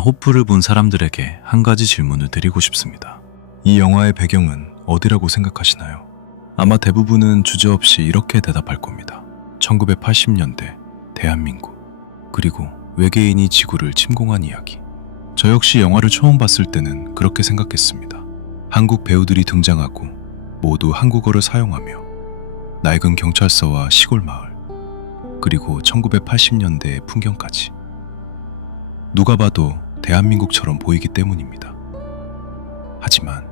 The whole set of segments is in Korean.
호프를 본 사람들에게 한 가지 질문을 드리고 싶습니다. 이 영화의 배경은 어디라고 생각하시나요? 아마 대부분은 주저없이 이렇게 대답할 겁니다. 1980년대 대한민국, 그리고 외계인이 지구를 침공한 이야기. 저 역시 영화를 처음 봤을 때는 그렇게 생각했습니다. 한국 배우들이 등장하고 모두 한국어를 사용하며 낡은 경찰서와 시골 마을, 그리고 1980년대의 풍경까지. 누가 봐도 대한민국처럼 보이기 때문입니다. 하지만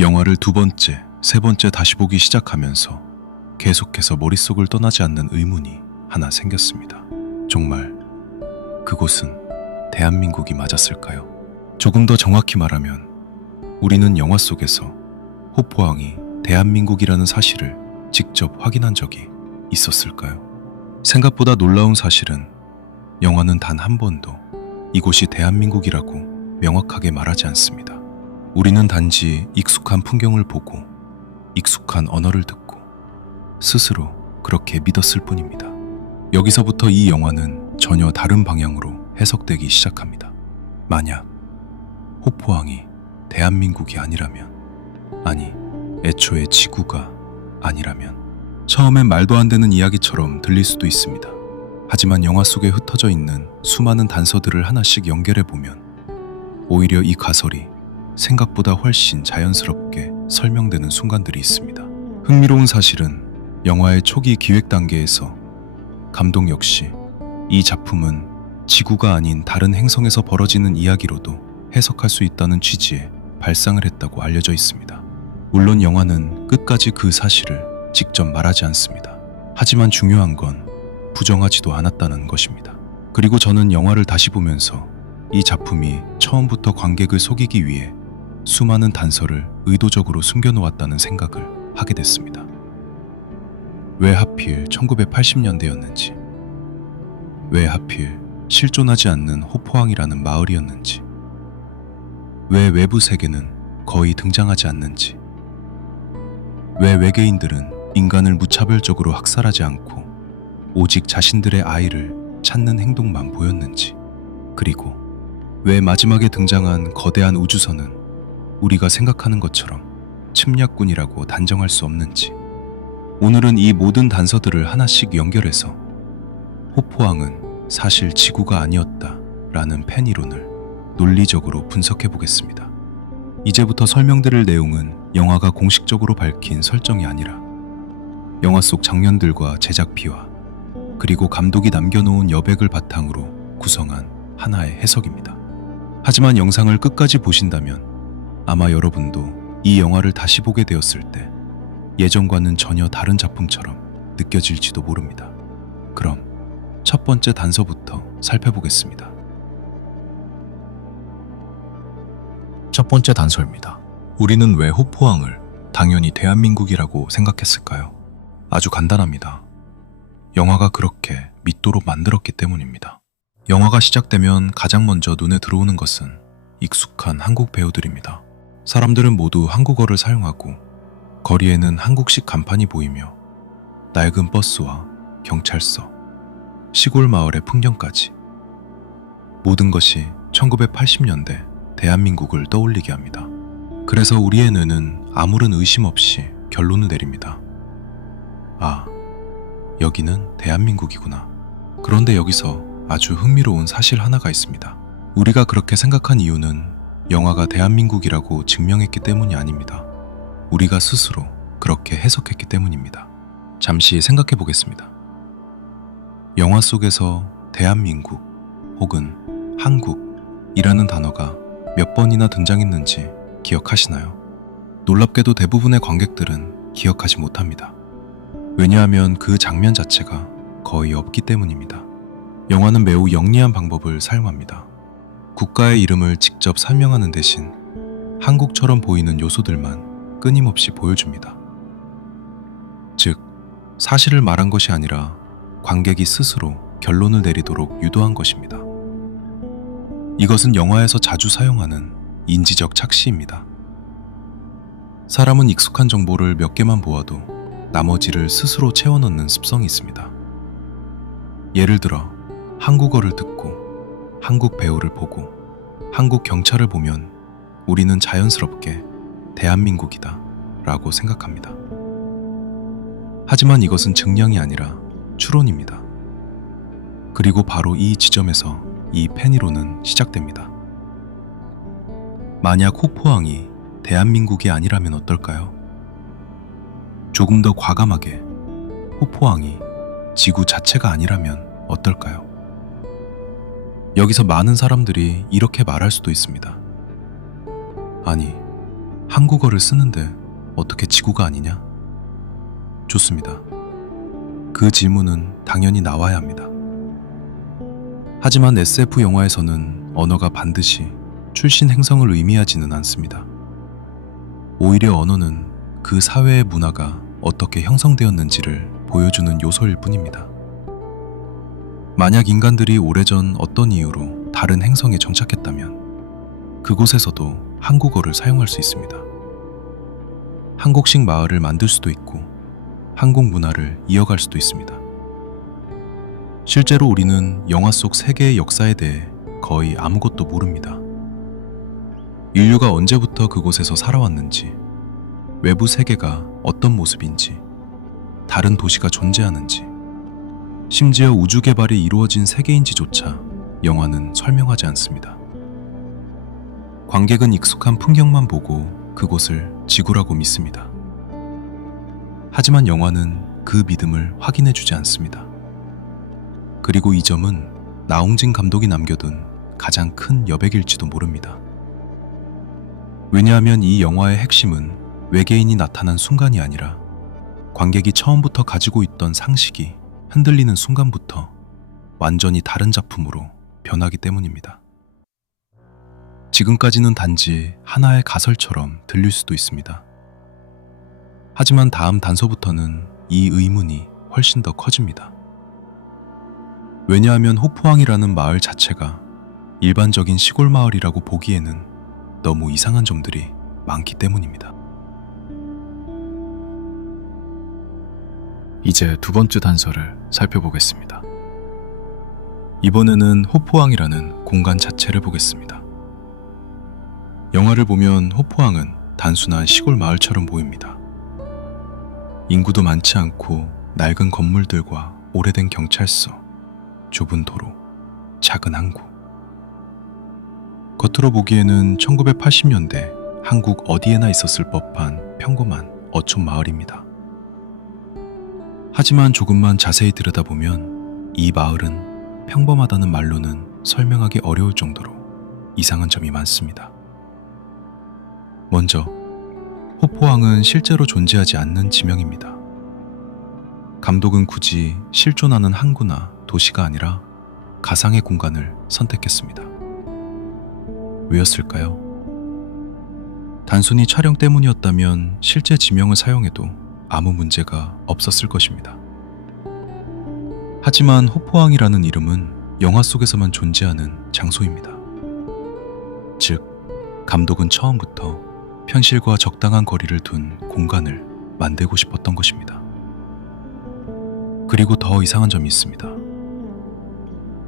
영화를 두 번째, 세 번째 다시 보기 시작하면서 계속해서 머릿속을 떠나지 않는 의문이 하나 생겼습니다. 정말 그곳은 대한민국이 맞았을까요? 조금 더 정확히 말하면 우리는 영화 속에서 호포항이 대한민국이라는 사실을 직접 확인한 적이 있었을까요? 생각보다 놀라운 사실은 영화는 단 한 번도 이곳이 대한민국이라고 명확하게 말하지 않습니다. 우리는 단지 익숙한 풍경을 보고 익숙한 언어를 듣고 스스로 그렇게 믿었을 뿐입니다. 여기서부터 이 영화는 전혀 다른 방향으로 해석되기 시작합니다. 만약 호포항이 대한민국이 아니라면, 아니 애초에 지구가 아니라면, 처음엔 말도 안 되는 이야기처럼 들릴 수도 있습니다. 하지만 영화 속에 흩어져 있는 수많은 단서들을 하나씩 연결해보면 오히려 이 가설이 생각보다 훨씬 자연스럽게 설명되는 순간들이 있습니다. 흥미로운 사실은 영화의 초기 기획 단계에서 감독 역시 이 작품은 지구가 아닌 다른 행성에서 벌어지는 이야기로도 해석할 수 있다는 취지에 발상을 했다고 알려져 있습니다. 물론 영화는 끝까지 그 사실을 직접 말하지 않습니다. 하지만 중요한 건 부정하지도 않았다는 것입니다. 그리고 저는 영화를 다시 보면서 이 작품이 처음부터 관객을 속이기 위해 수많은 단서를 의도적으로 숨겨놓았다는 생각을 하게 됐습니다. 왜 하필 1980년대였는지, 왜 하필 실존하지 않는 호포항이라는 마을이었는지, 왜 외부 세계는 거의 등장하지 않는지, 왜 외계인들은 인간을 무차별적으로 학살하지 않고 오직 자신들의 아이를 찾는 행동만 보였는지, 그리고 왜 마지막에 등장한 거대한 우주선은 우리가 생각하는 것처럼 침략군이라고 단정할 수 없는지. 오늘은 이 모든 단서들을 하나씩 연결해서 호포항은 사실 지구가 아니었다 라는 팬 이론을 논리적으로 분석해 보겠습니다. 이제부터 설명드릴 내용은 영화가 공식적으로 밝힌 설정이 아니라 영화 속 장면들과 제작비와 그리고 감독이 남겨놓은 여백을 바탕으로 구성한 하나의 해석입니다. 하지만 영상을 끝까지 보신다면 아마 여러분도 이 영화를 다시 보게 되었을 때 예전과는 전혀 다른 작품처럼 느껴질지도 모릅니다. 그럼 첫 번째 단서부터 살펴보겠습니다. 첫 번째 단서입니다. 우리는 왜 호포항을 당연히 대한민국이라고 생각했을까요? 아주 간단합니다. 영화가 그렇게 믿도록 만들었기 때문입니다. 영화가 시작되면 가장 먼저 눈에 들어오는 것은 익숙한 한국 배우들입니다. 사람들은 모두 한국어를 사용하고 거리에는 한국식 간판이 보이며 낡은 버스와 경찰서, 시골 마을의 풍경까지 모든 것이 1980년대 대한민국을 떠올리게 합니다. 그래서 우리의 뇌는 아무런 의심 없이 결론을 내립니다. 아, 여기는 대한민국이구나. 그런데 여기서 아주 흥미로운 사실 하나가 있습니다. 우리가 그렇게 생각한 이유는 영화가 대한민국이라고 증명했기 때문이 아닙니다. 우리가 스스로 그렇게 해석했기 때문입니다. 잠시 생각해 보겠습니다. 영화 속에서 대한민국 혹은 한국이라는 단어가 몇 번이나 등장했는지 기억하시나요? 놀랍게도 대부분의 관객들은 기억하지 못합니다. 왜냐하면 그 장면 자체가 거의 없기 때문입니다. 영화는 매우 영리한 방법을 사용합니다. 국가의 이름을 직접 설명하는 대신 한국처럼 보이는 요소들만 끊임없이 보여줍니다. 즉, 사실을 말한 것이 아니라 관객이 스스로 결론을 내리도록 유도한 것입니다. 이것은 영화에서 자주 사용하는 인지적 착시입니다. 사람은 익숙한 정보를 몇 개만 보아도 나머지를 스스로 채워넣는 습성이 있습니다. 예를 들어 한국어를 듣고 한국 배우를 보고 한국 경찰을 보면 우리는 자연스럽게 대한민국이다 라고 생각합니다. 하지만 이것은 증량이 아니라 추론입니다. 그리고 바로 이 지점에서 이 팬이론은 시작됩니다. 만약 호포항이 대한민국이 아니라면 어떨까요? 조금 더 과감하게 호포항이 지구 자체가 아니라면 어떨까요? 여기서 많은 사람들이 이렇게 말할 수도 있습니다. 아니, 한국어를 쓰는데 어떻게 지구가 아니냐? 좋습니다. 그 질문은 당연히 나와야 합니다. 하지만 SF 영화에서는 언어가 반드시 출신 행성을 의미하지는 않습니다. 오히려 언어는 그 사회의 문화가 어떻게 형성되었는지를 보여주는 요소일 뿐입니다. 만약 인간들이 오래전 어떤 이유로 다른 행성에 정착했다면 그곳에서도 한국어를 사용할 수 있습니다. 한국식 마을을 만들 수도 있고 한국 문화를 이어갈 수도 있습니다. 실제로 우리는 영화 속 세계의 역사에 대해 거의 아무것도 모릅니다. 인류가 언제부터 그곳에서 살아왔는지, 외부 세계가 어떤 모습인지, 다른 도시가 존재하는지, 심지어 우주 개발이 이루어진 세계인지조차 영화는 설명하지 않습니다. 관객은 익숙한 풍경만 보고 그곳을 지구라고 믿습니다. 하지만 영화는 그 믿음을 확인해주지 않습니다. 그리고 이 점은 나홍진 감독이 남겨둔 가장 큰 여백일지도 모릅니다. 왜냐하면 이 영화의 핵심은 외계인이 나타난 순간이 아니라 관객이 처음부터 가지고 있던 상식이 흔들리는 순간부터 완전히 다른 작품으로 변하기 때문입니다. 지금까지는 단지 하나의 가설처럼 들릴 수도 있습니다. 하지만 다음 단서부터는 이 의문이 훨씬 더 커집니다. 왜냐하면 호프항이라는 마을 자체가 일반적인 시골 마을이라고 보기에는 너무 이상한 점들이 많기 때문입니다. 이제 두 번째 단서를 살펴보겠습니다. 이번에는 호포항이라는 공간 자체를 보겠습니다. 영화를 보면 호포항은 단순한 시골 마을처럼 보입니다. 인구도 많지 않고 낡은 건물들과 오래된 경찰서, 좁은 도로, 작은 항구. 겉으로 보기에는 1980년대 한국 어디에나 있었을 법한 평범한 어촌 마을입니다. 하지만 조금만 자세히 들여다보면 이 마을은 평범하다는 말로는 설명하기 어려울 정도로 이상한 점이 많습니다. 먼저 호포항은 실제로 존재하지 않는 지명입니다. 감독은 굳이 실존하는 항구나 도시가 아니라 가상의 공간을 선택했습니다. 왜였을까요? 단순히 촬영 때문이었다면 실제 지명을 사용해도 아무 문제가 없었을 것입니다. 하지만 호포항이라는 이름은 영화 속에서만 존재하는 장소입니다. 즉, 감독은 처음부터 현실과 적당한 거리를 둔 공간을 만들고 싶었던 것입니다. 그리고 더 이상한 점이 있습니다.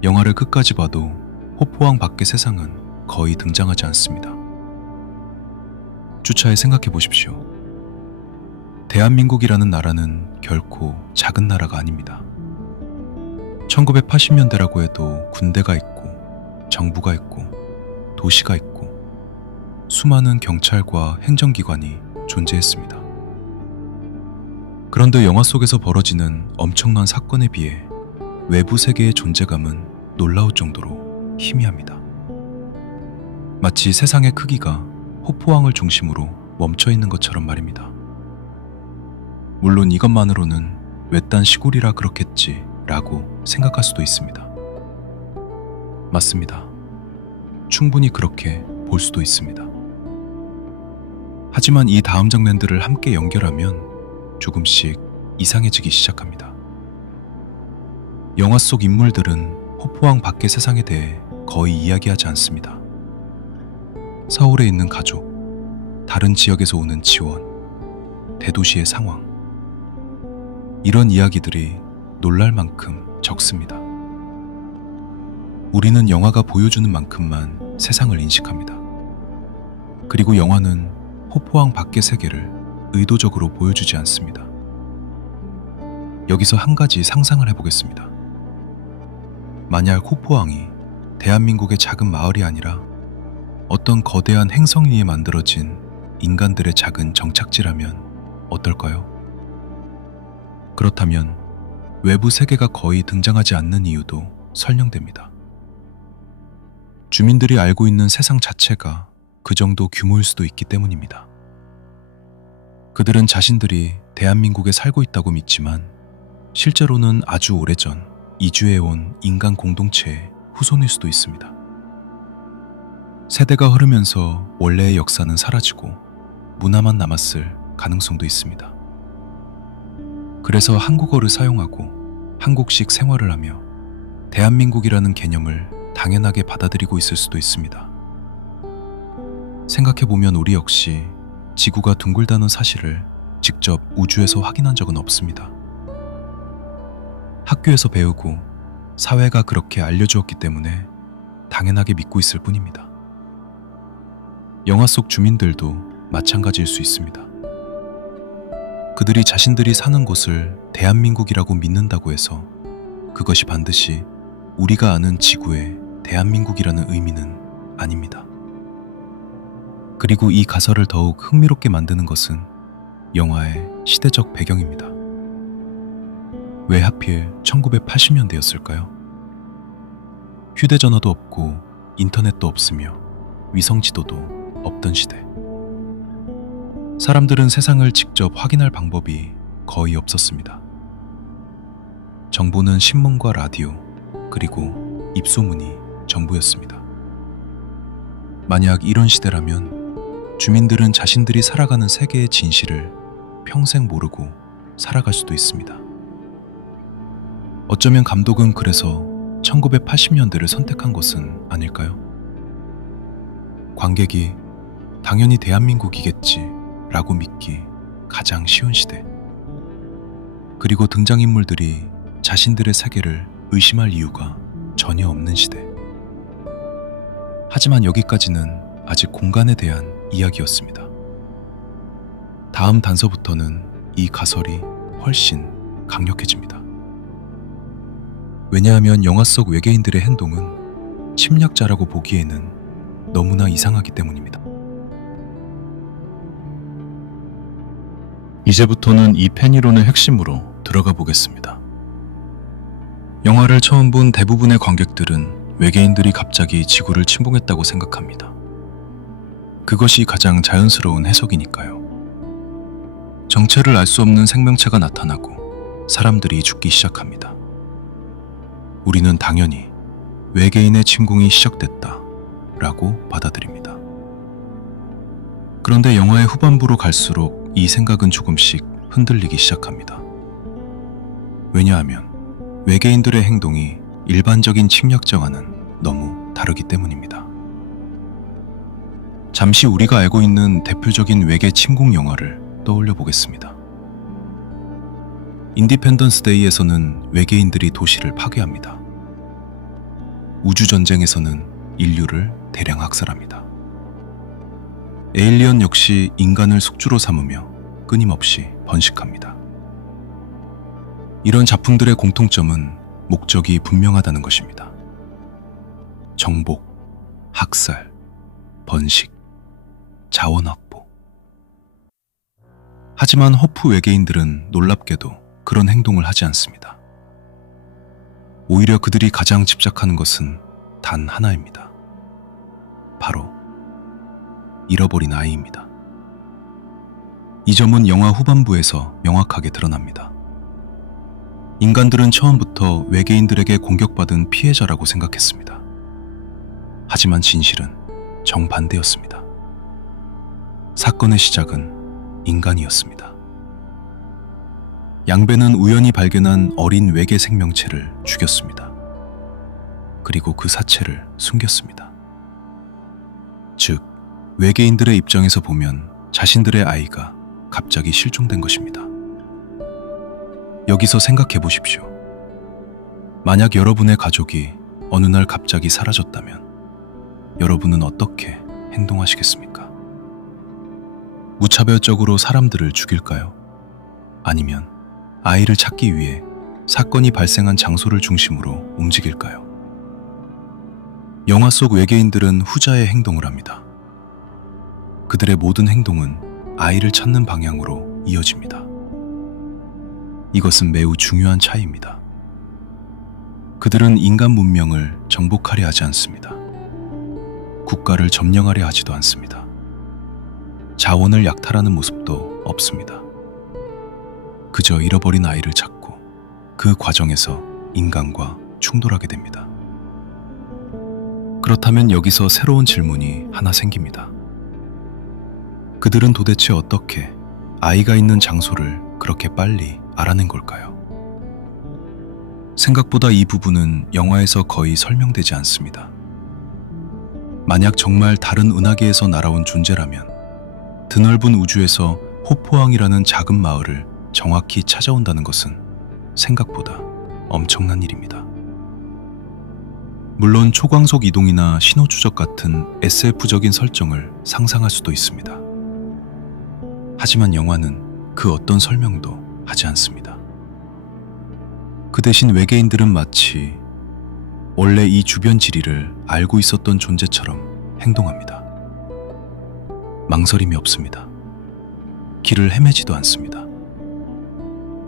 영화를 끝까지 봐도 호포항 밖의 세상은 거의 등장하지 않습니다. 주차해 생각해 보십시오. 대한민국이라는 나라는 결코 작은 나라가 아닙니다. 1980년대라고 해도 군대가 있고 정부가 있고 도시가 있고 수많은 경찰과 행정기관이 존재했습니다. 그런데 영화 속에서 벌어지는 엄청난 사건에 비해 외부 세계의 존재감은 놀라울 정도로 희미합니다. 마치 세상의 크기가 호포항을 중심으로 멈춰 있는 것처럼 말입니다. 물론 이것만으로는 외딴 시골이라 그렇겠지 라고 생각할 수도 있습니다. 맞습니다. 충분히 그렇게 볼 수도 있습니다. 하지만 이 다음 장면들을 함께 연결하면 조금씩 이상해지기 시작합니다. 영화 속 인물들은 호포항 밖의 세상에 대해 거의 이야기하지 않습니다. 서울에 있는 가족, 다른 지역에서 오는 지원, 대도시의 상황, 이런 이야기들이 놀랄 만큼 적습니다. 우리는 영화가 보여주는 만큼만 세상을 인식합니다. 그리고 영화는 호포항 밖의 세계를 의도적으로 보여주지 않습니다. 여기서 한 가지 상상을 해보겠습니다. 만약 호포항이 대한민국의 작은 마을이 아니라 어떤 거대한 행성 위에 만들어진 인간들의 작은 정착지라면 어떨까요? 그렇다면 외부 세계가 거의 등장하지 않는 이유도 설명됩니다. 주민들이 알고 있는 세상 자체가 그 정도 규모일 수도 있기 때문입니다. 그들은 자신들이 대한민국에 살고 있다고 믿지만 실제로는 아주 오래전 이주해온 인간 공동체의 후손일 수도 있습니다. 세대가 흐르면서 원래의 역사는 사라지고 문화만 남았을 가능성도 있습니다. 그래서 한국어를 사용하고 한국식 생활을 하며 대한민국이라는 개념을 당연하게 받아들이고 있을 수도 있습니다. 생각해보면 우리 역시 지구가 둥글다는 사실을 직접 우주에서 확인한 적은 없습니다. 학교에서 배우고 사회가 그렇게 알려주었기 때문에 당연하게 믿고 있을 뿐입니다. 영화 속 주민들도 마찬가지일 수 있습니다. 그들이 자신들이 사는 곳을 대한민국이라고 믿는다고 해서 그것이 반드시 우리가 아는 지구의 대한민국이라는 의미는 아닙니다. 그리고 이 가설을 더욱 흥미롭게 만드는 것은 영화의 시대적 배경입니다. 왜 하필 1980년대였을까요? 휴대전화도 없고 인터넷도 없으며 위성지도도 없던 시대. 사람들은 세상을 직접 확인할 방법이 거의 없었습니다. 정보는 신문과 라디오, 그리고 입소문이 전부였습니다. 만약 이런 시대라면 주민들은 자신들이 살아가는 세계의 진실을 평생 모르고 살아갈 수도 있습니다. 어쩌면 감독은 그래서 1980년대를 선택한 것은 아닐까요? 관객이 당연히 대한민국이겠지 라고 믿기 가장 쉬운 시대. 그리고 등장인물들이 자신들의 세계를 의심할 이유가 전혀 없는 시대. 하지만 여기까지는 아직 공간에 대한 이야기였습니다. 다음 단서부터는 이 가설이 훨씬 강력해집니다. 왜냐하면 영화 속 외계인들의 행동은 침략자라고 보기에는 너무나 이상하기 때문입니다. 이제부터는 이 펜이론의 핵심으로 들어가 보겠습니다. 영화를 처음 본 대부분의 관객들은 외계인들이 갑자기 지구를 침공했다고 생각합니다. 그것이 가장 자연스러운 해석이니까요. 정체를 알 수 없는 생명체가 나타나고 사람들이 죽기 시작합니다. 우리는 당연히 외계인의 침공이 시작됐다 라고 받아들입니다. 그런데 영화의 후반부로 갈수록 이 생각은 조금씩 흔들리기 시작합니다. 왜냐하면 외계인들의 행동이 일반적인 침략자와는 너무 다르기 때문입니다. 잠시 우리가 알고 있는 대표적인 외계 침공 영화를 떠올려 보겠습니다. 인디펜던스 데이에서는 외계인들이 도시를 파괴합니다. 우주전쟁에서는 인류를 대량 학살합니다. 에일리언 역시 인간을 숙주로 삼으며 끊임없이 번식합니다. 이런 작품들의 공통점은 목적이 분명하다는 것입니다. 정복, 학살, 번식, 자원 확보. 하지만 허프 외계인들은 놀랍게도 그런 행동을 하지 않습니다. 오히려 그들이 가장 집착하는 것은 단 하나입니다. 바로 잃어버린 아이입니다. 이 점은 영화 후반부에서 명확하게 드러납니다. 인간들은 처음부터 외계인들에게 공격받은 피해자라고 생각했습니다. 하지만 진실은 정반대였습니다. 사건의 시작은 인간이었습니다. 양배는 우연히 발견한 어린 외계 생명체를 죽였습니다. 그리고 그 사체를 숨겼습니다. 즉, 외계인들의 입장에서 보면 자신들의 아이가 갑자기 실종된 것입니다. 여기서 생각해 보십시오. 만약 여러분의 가족이 어느 날 갑자기 사라졌다면 여러분은 어떻게 행동하시겠습니까? 무차별적으로 사람들을 죽일까요? 아니면 아이를 찾기 위해 사건이 발생한 장소를 중심으로 움직일까요? 영화 속 외계인들은 후자의 행동을 합니다. 그들의 모든 행동은 아이를 찾는 방향으로 이어집니다. 이것은 매우 중요한 차이입니다. 그들은 인간 문명을 정복하려 하지 않습니다. 국가를 점령하려 하지도 않습니다. 자원을 약탈하는 모습도 없습니다. 그저 잃어버린 아이를 찾고 그 과정에서 인간과 충돌하게 됩니다. 그렇다면 여기서 새로운 질문이 하나 생깁니다. 그들은 도대체 어떻게 아이가 있는 장소를 그렇게 빨리 알아낸 걸까요? 생각보다 이 부분은 영화에서 거의 설명되지 않습니다. 만약 정말 다른 은하계에서 날아온 존재라면 드넓은 우주에서 호포항이라는 작은 마을을 정확히 찾아온다는 것은 생각보다 엄청난 일입니다. 물론 초광속 이동이나 신호 추적 같은 SF적인 설정을 상상할 수도 있습니다. 하지만 영화는 그 어떤 설명도 하지 않습니다. 그 대신 외계인들은 마치 원래 이 주변 지리를 알고 있었던 존재처럼 행동합니다. 망설임이 없습니다. 길을 헤매지도 않습니다.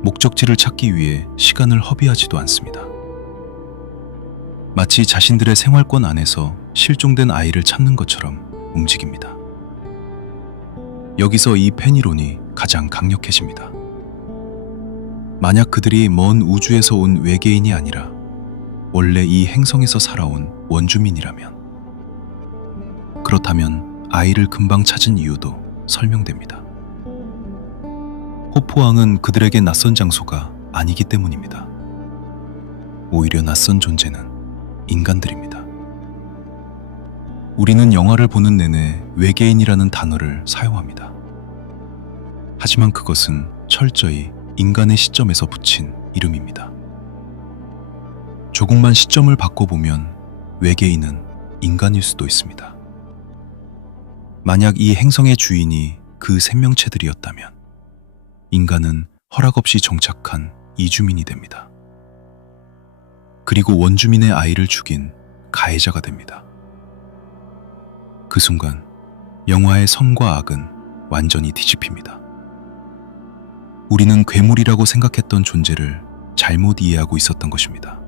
목적지를 찾기 위해 시간을 허비하지도 않습니다. 마치 자신들의 생활권 안에서 실종된 아이를 찾는 것처럼 움직입니다. 여기서 이 펜이론이 가장 강력해집니다. 만약 그들이 먼 우주에서 온 외계인이 아니라 원래 이 행성에서 살아온 원주민이라면, 그렇다면 아이를 금방 찾은 이유도 설명됩니다. 호포항은 그들에게 낯선 장소가 아니기 때문입니다. 오히려 낯선 존재는 인간들입니다. 우리는 영화를 보는 내내 외계인이라는 단어를 사용합니다. 하지만 그것은 철저히 인간의 시점에서 붙인 이름입니다. 조금만 시점을 바꿔보면 외계인은 인간일 수도 있습니다. 만약 이 행성의 주인이 그 생명체들이었다면 인간은 허락 없이 정착한 이주민이 됩니다. 그리고 원주민의 아이를 죽인 가해자가 됩니다. 그 순간 영화의 선과 악은 완전히 뒤집힙니다. 우리는 괴물이라고 생각했던 존재를 잘못 이해하고 있었던 것입니다.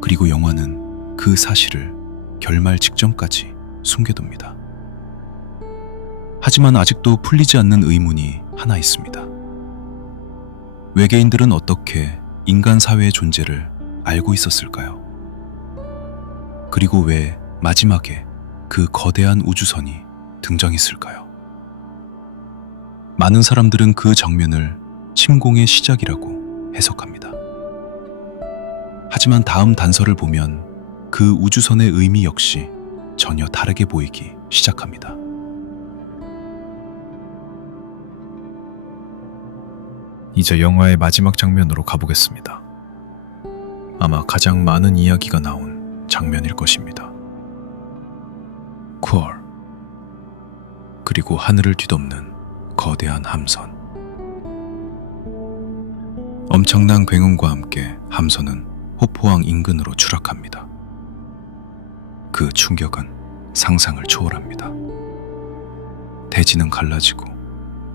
그리고 영화는 그 사실을 결말 직전까지 숨겨둡니다. 하지만 아직도 풀리지 않는 의문이 하나 있습니다. 외계인들은 어떻게 인간 사회의 존재를 알고 있었을까요? 그리고 왜 마지막에 그 거대한 우주선이 등장했을까요? 많은 사람들은 그 장면을 침공의 시작이라고 해석합니다. 하지만 다음 단서를 보면 그 우주선의 의미 역시 전혀 다르게 보이기 시작합니다. 이제 영화의 마지막 장면으로 가보겠습니다. 아마 가장 많은 이야기가 나온 장면일 것입니다. 콜, 그리고 하늘을 뒤덮는 거대한 함선. 엄청난 굉음과 함께 함선은 호포항 인근으로 추락합니다. 그 충격은 상상을 초월합니다. 대지는 갈라지고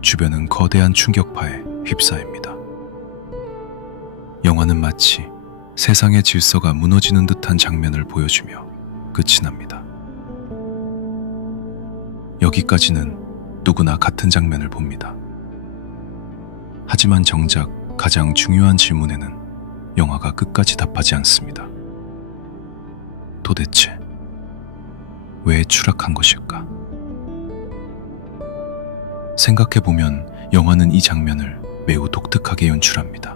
주변은 거대한 충격파에 휩싸입니다. 영화는 마치 세상의 질서가 무너지는 듯한 장면을 보여주며 끝이 납니다. 여기까지는 누구나 같은 장면을 봅니다. 하지만 정작 가장 중요한 질문에는 영화가 끝까지 답하지 않습니다. 도대체 왜 추락한 것일까? 생각해보면 영화는 이 장면을 매우 독특하게 연출합니다.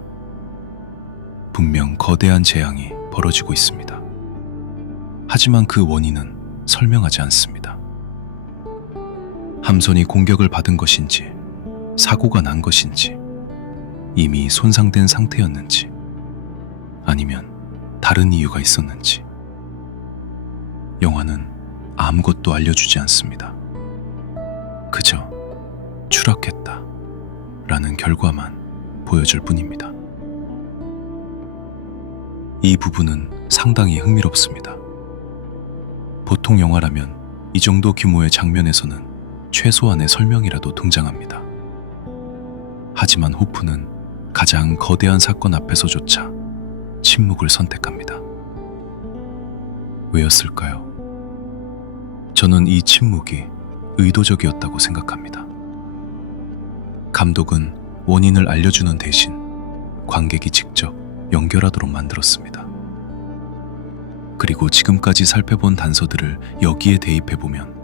분명 거대한 재앙이 벌어지고 있습니다. 하지만 그 원인은 설명하지 않습니다. 함선이 공격을 받은 것인지, 사고가 난 것인지, 이미 손상된 상태였는지, 아니면 다른 이유가 있었는지. 영화는 아무것도 알려주지 않습니다. 그저 추락했다 라는 결과만 보여줄 뿐입니다. 이 부분은 상당히 흥미롭습니다. 보통 영화라면 이 정도 규모의 장면에서는 최소한의 설명이라도 등장합니다. 하지만 호프는 가장 거대한 사건 앞에서조차 침묵을 선택합니다. 왜였을까요? 저는 이 침묵이 의도적이었다고 생각합니다. 감독은 원인을 알려주는 대신 관객이 직접 연결하도록 만들었습니다. 그리고 지금까지 살펴본 단서들을 여기에 대입해보면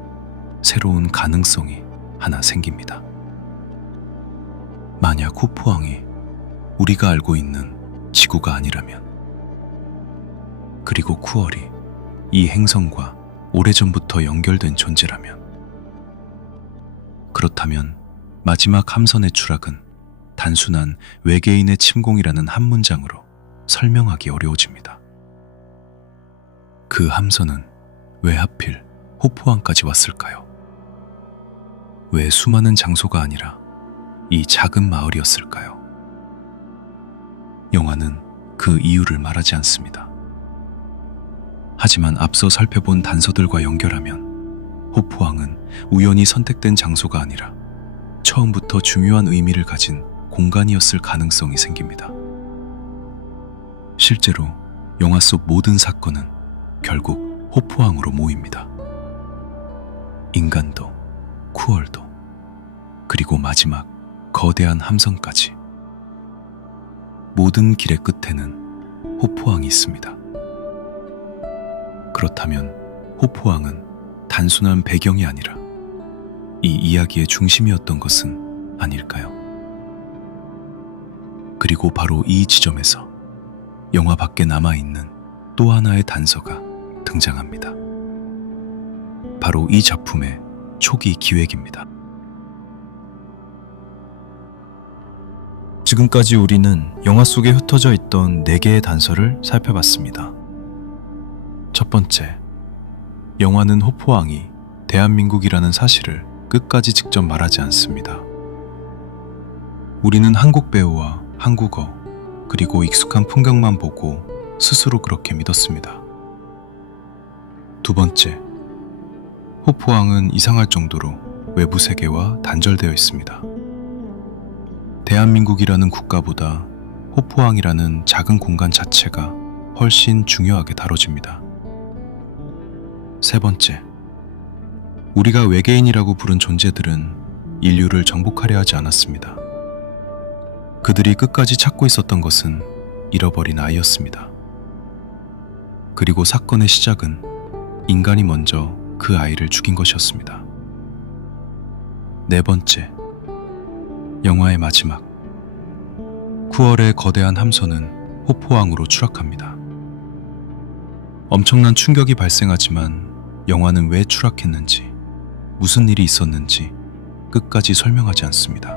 새로운 가능성이 하나 생깁니다. 만약 호프왕이 우리가 알고 있는 지구가 아니라면, 그리고 쿠얼이 이 행성과 오래전부터 연결된 존재라면, 그렇다면 마지막 함선의 추락은 단순한 외계인의 침공이라는 한 문장으로 설명하기 어려워집니다. 그 함선은 왜 하필 호프왕까지 왔을까요? 왜 수많은 장소가 아니라 이 작은 마을이었을까요? 영화는 그 이유를 말하지 않습니다. 하지만 앞서 살펴본 단서들과 연결하면 호프왕은 우연히 선택된 장소가 아니라 처음부터 중요한 의미를 가진 공간이었을 가능성이 생깁니다. 실제로 영화 속 모든 사건은 결국 호프왕으로 모입니다. 인간도, 쿠얼도, 그리고 마지막 거대한 함선까지. 모든 길의 끝에는 호프왕이 있습니다. 그렇다면 호프왕은 단순한 배경이 아니라 이 이야기의 중심이었던 것은 아닐까요? 그리고 바로 이 지점에서 영화 밖에 남아있는 또 하나의 단서가 등장합니다. 바로 이 작품의 초기 기획입니다. 지금까지 우리는 영화 속에 흩어져 있던 4개의 단서를 살펴봤습니다. 첫 번째, 영화는 호프왕이 대한민국이라는 사실을 끝까지 직접 말하지 않습니다. 우리는 한국 배우와 한국어, 그리고 익숙한 풍경만 보고 스스로 그렇게 믿었습니다. 두 번째, 호프왕은 이상할 정도로 외부 세계와 단절되어 있습니다. 대한민국이라는 국가보다 호프왕이라는 작은 공간 자체가 훨씬 중요하게 다뤄집니다. 세 번째, 우리가 외계인이라고 부른 존재들은 인류를 정복하려 하지 않았습니다. 그들이 끝까지 찾고 있었던 것은 잃어버린 아이였습니다. 그리고 사건의 시작은 인간이 먼저 그 아이를 죽인 것이었습니다. 네 번째, 영화의 마지막, 쿠얼의 거대한 함선은 호프왕으로 추락합니다. 엄청난 충격이 발생하지만 영화는 왜 추락했는지, 무슨 일이 있었는지 끝까지 설명하지 않습니다.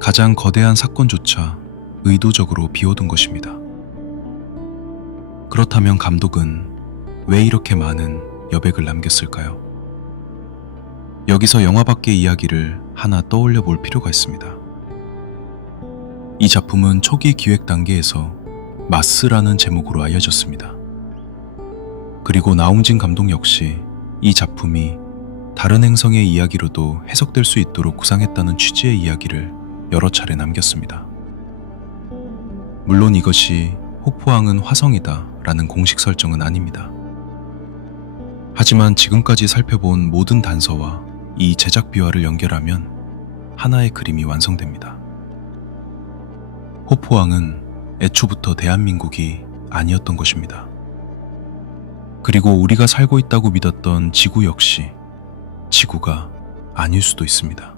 가장 거대한 사건조차 의도적으로 비워둔 것입니다. 그렇다면 감독은 왜 이렇게 많은 여백을 남겼을까요? 여기서 영화 밖의 이야기를 하나 떠올려 볼 필요가 있습니다. 이 작품은 초기 기획 단계에서 마스라는 제목으로 알려졌습니다. 그리고 나홍진 감독 역시 이 작품이 다른 행성의 이야기로도 해석될 수 있도록 구상했다는 취지의 이야기를 여러 차례 남겼습니다. 물론 이것이 호프왕은 화성이다 라는 공식 설정은 아닙니다. 하지만 지금까지 살펴본 모든 단서와 이 제작 비화를 연결하면 하나의 그림이 완성됩니다. 호프왕은 애초부터 대한민국이 아니었던 것입니다. 그리고 우리가 살고 있다고 믿었던 지구 역시 지구가 아닐 수도 있습니다.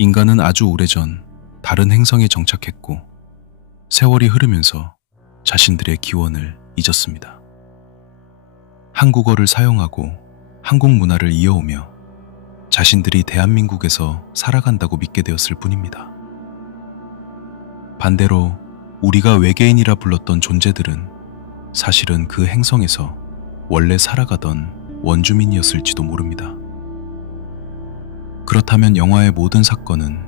인간은 아주 오래전 다른 행성에 정착했고 세월이 흐르면서 자신들의 기원을 잊었습니다. 한국어를 사용하고 한국 문화를 이어오며 자신들이 대한민국에서 살아간다고 믿게 되었을 뿐입니다. 반대로 우리가 외계인이라 불렀던 존재들은 사실은 그 행성에서 원래 살아가던 원주민이었을지도 모릅니다. 그렇다면 영화의 모든 사건은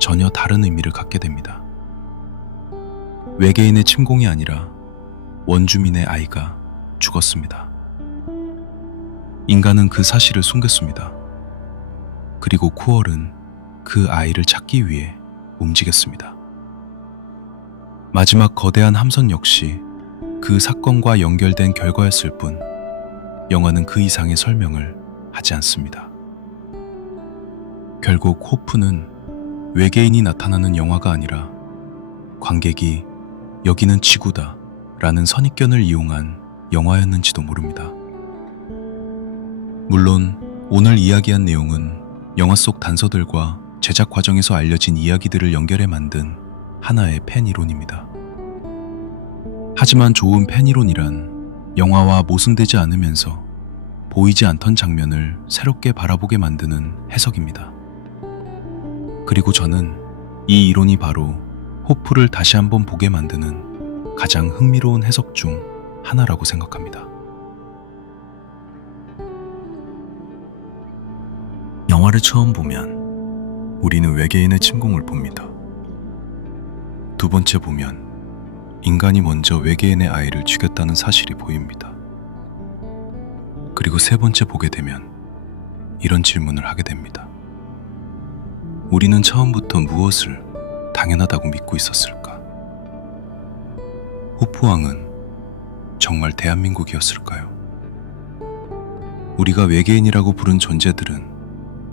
전혀 다른 의미를 갖게 됩니다. 외계인의 침공이 아니라 원주민의 아이가 죽었습니다. 인간은 그 사실을 숨겼습니다. 그리고 쿠얼은 그 아이를 찾기 위해 움직였습니다. 마지막 거대한 함선 역시 그 사건과 연결된 결과였을 뿐 영화는 그 이상의 설명을 하지 않습니다. 결국 호프는 외계인이 나타나는 영화가 아니라 관객이 여기는 지구다 라는 선입견을 이용한 영화였는지도 모릅니다. 물론 오늘 이야기한 내용은 영화 속 단서들과 제작 과정에서 알려진 이야기들을 연결해 만든 하나의 팬 이론입니다. 하지만 좋은 팬 이론이란 영화와 모순되지 않으면서 보이지 않던 장면을 새롭게 바라보게 만드는 해석입니다. 그리고 저는 이 이론이 바로 호프를 다시 한번 보게 만드는 가장 흥미로운 해석 중 하나라고 생각합니다. 영화를 처음 보면 우리는 외계인의 침공을 봅니다. 두 번째 보면 인간이 먼저 외계인의 아이를 죽였다는 사실이 보입니다. 그리고 세 번째 보게 되면 이런 질문을 하게 됩니다. 우리는 처음부터 무엇을 당연하다고 믿고 있었을까? 호프왕은 정말 대한민국이었을까요? 우리가 외계인이라고 부른 존재들은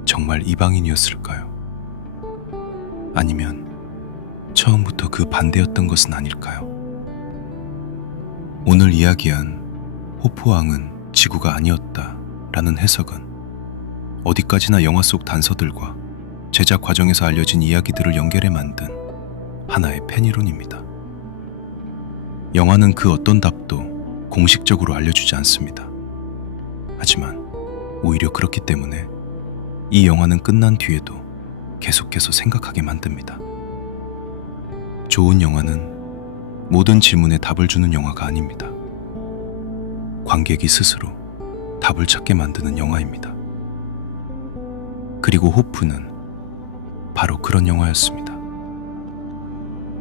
정말 이방인이었을까요? 아니면 처음부터 그 반대였던 것은 아닐까요? 오늘 이야기한 호프왕은 지구가 아니었다 라는 해석은 어디까지나 영화 속 단서들과 제작 과정에서 알려진 이야기들을 연결해 만든 하나의 팬이론입니다. 영화는 그 어떤 답도 공식적으로 알려주지 않습니다. 하지만 오히려 그렇기 때문에 이 영화는 끝난 뒤에도 계속해서 생각하게 만듭니다. 좋은 영화는 모든 질문에 답을 주는 영화가 아닙니다. 관객이 스스로 답을 찾게 만드는 영화입니다. 그리고 호프는 바로 그런 영화였습니다.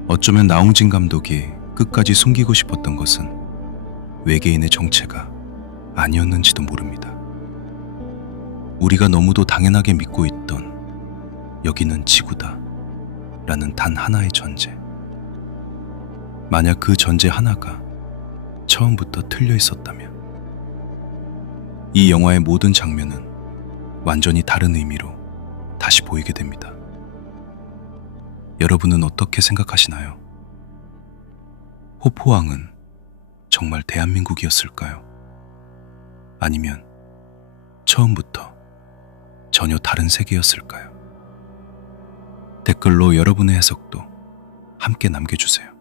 어쩌면 나홍진 감독이 끝까지 숨기고 싶었던 것은 외계인의 정체가 아니었는지도 모릅니다. 우리가 너무도 당연하게 믿고 있던 여기는 지구다 라는 단 하나의 전제. 만약 그 전제 하나가 처음부터 틀려 있었다면 이 영화의 모든 장면은 완전히 다른 의미로 다시 보이게 됩니다. 여러분은 어떻게 생각하시나요? 호프왕은 정말 대한민국이었을까요? 아니면 처음부터 전혀 다른 세계였을까요? 댓글로 여러분의 해석도 함께 남겨주세요.